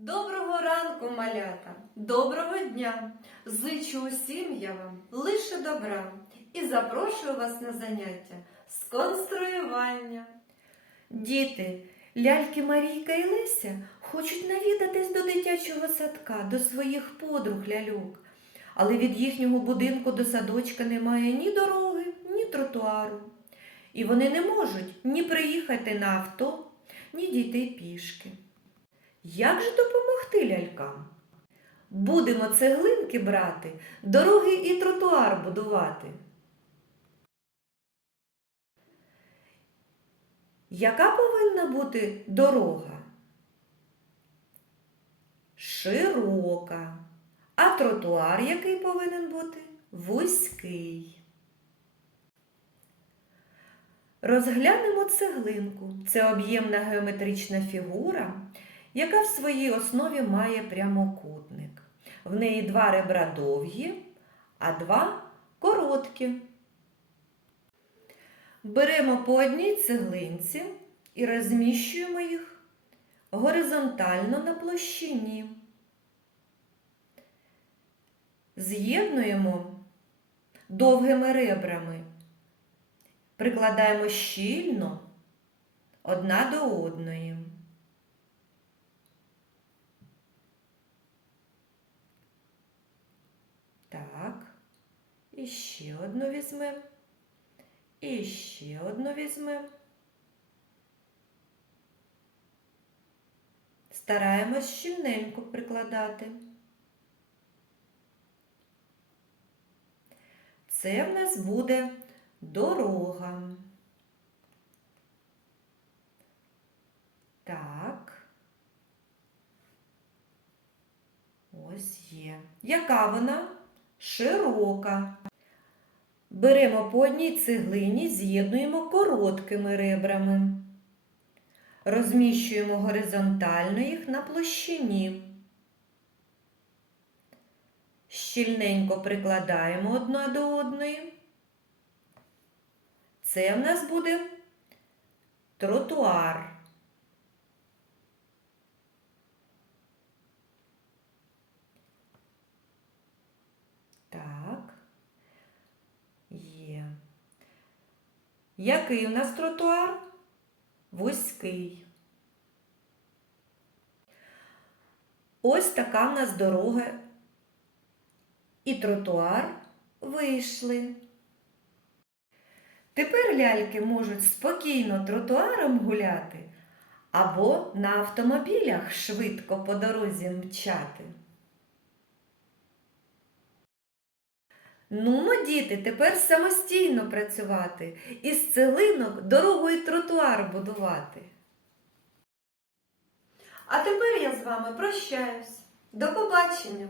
Доброго ранку, малята, доброго дня! Зичу усім я вам лише добра і запрошую вас на заняття з конструювання. Діти, ляльки Марійка і Леся хочуть навідатись до дитячого садка, до своїх подруг ляльок. Але від їхнього будинку до садочка немає ні дороги, ні тротуару. І вони не можуть ні приїхати на авто, ні дійти пішки. Як же допомогти лялькам? Будемо цеглинки брати, дороги і тротуар будувати. Яка повинна бути дорога? Широка. А тротуар який повинен бути? Вузький. Розглянемо цеглинку. Це об'ємна геометрична фігура, яка в своїй основі має прямокутник. В неї два ребра довгі, а два короткі. Беремо по одній цеглинці і розміщуємо їх горизонтально на площині. З'єднуємо довгими ребрами, прикладаємо щільно одна до одної. Так, і ще одну візьмемо. І ще одну візьмемо. Стараємось щільненько прикладати. Це в нас буде дорога. Так. Ось є. Яка вона? Широка. Беремо по одній цеглині, з'єднуємо короткими ребрами. Розміщуємо горизонтально їх на площині. Щільненько прикладаємо одна до одної. Це в нас буде тротуар. Так. Є. Який у нас тротуар? Вузький. Ось така в нас дорога і тротуар вийшли. Тепер ляльки можуть спокійно тротуаром гуляти або на автомобілях швидко по дорозі мчати. Нумо, діти, тепер самостійно працювати, із цеглинок дорогу і тротуар будувати. А тепер я з вами прощаюсь. До побачення!